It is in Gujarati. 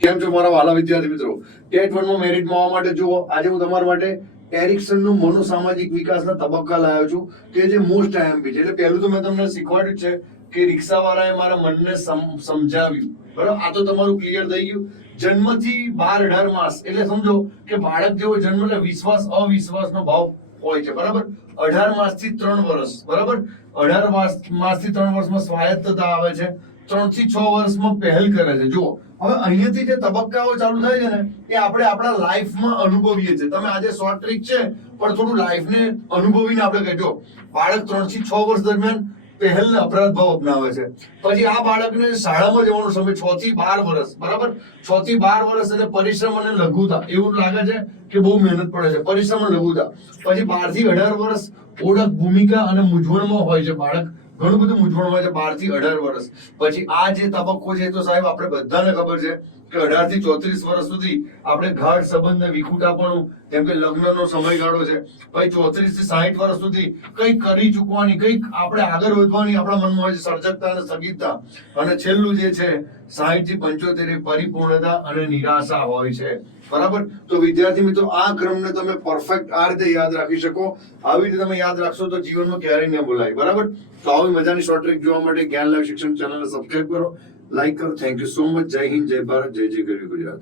કેમ છો મારા વાલા વિદ્યાર્થી મિત્રો? ટેટ 1 માં મેરિટમાં આવવા માટે જુઓ, આજે હું તમારા માટે એરિક્સનનું મનોસામાજિક વિકાસના તબક્કા લાવ્યો છું કે જે મોસ્ટ આઈએમપી છે. એટલે પહેલું તો મેં તમને શીખવાડ્યું છે કે રિક્ષાવાળાએ મારા મનને સમજાવ્યું. બરાબર, આ તો તમારું ક્લિયર થઈ ગયું. જન્મથી 12-18 માસ એટલે સમજો કે બાળક જેવો જન્મ એટલે વિશ્વાસ અવિશ્વાસનો ભાવ હોય છે. બરાબર, 18 માસથી 3 વર્ષ, બરાબર, 18 માસથી 3 વર્ષમાં સ્વાયત્તતા આવે છે. 3 થી 6 વર્ષમાં પહેલ કરે છે. જુઓ, હવે અહીંયાથી જે તબક્કાઓ ચાલુ થાય છે ને એ આપણે આપણા લાઈફમાં અનુભવીએ છીએ. તમે આજે શોર્ટ ટ્રીક છે પણ થોડું લાઈફને અનુભવીને આપણે કહેજો. બાળક 3 થી 6 વર્ષ દરમિયાન પહેલ અપરાધ ભાવ અપનાવે છે. પછી આ બાળકને શાળામાં જવાનો સમય 6 થી 12 વર્ષ, બરાબર, 6 થી 12 વર્ષ એટલે પરિશ્રમ અને લઘુતા. એવું લાગે છે કે બહુ મહેનત પડે છે, પરિશ્રમ અને લઘુતા. પછી 12 થી 18 વર્ષ ઓળખ, ભૂમિકા અને મૂંઝવણમાં હોય છે બાળક. ઘણું બધું મૂંઝવણ હોય છે 12 થી 18 વર્ષ. પછી આ જે તબક્કો છે તો સાહેબ આપણે બધાને ખબર છે કે 18 થી 34 વર્ષ સુધી આપણે ગાઢ સંબંધ ને વિખૂટાપણું, જેમ કે લગ્નનો સમયગાળો છે. પછી 34 થી 60 વર્ષ સુધી કંઈક કરી ચૂકવાની, કંઈક આપણે આગળ વધવાની આપણા મનમાં હોય છે, સર્જકતા અને સ્થગિતતા. અને છેલ્લું જે છે 60 થી 75 પરિપૂર્ણતા અને નિરાશા હોય છે. બરાબર, તો વિદ્યાર્થી મિત્રો આ ક્રમને તમે પરફેક્ટ આ રીતે યાદ રાખી શકો. આવી રીતે તમે યાદ રાખશો તો જીવનમાં ક્યારેય ન ભૂલાય. બરાબર, તો આવી મજાની શોર્ટ ટ્રીક જોવા માટે જ્ઞાન લાઈવ શિક્ષણ ચેનલને સબસ્ક્રાઇબ કરો, લાઈક કરો. Thank you so much. જય હિન્દ, જય ભારત, જય જય ગરવી ગુજરાત.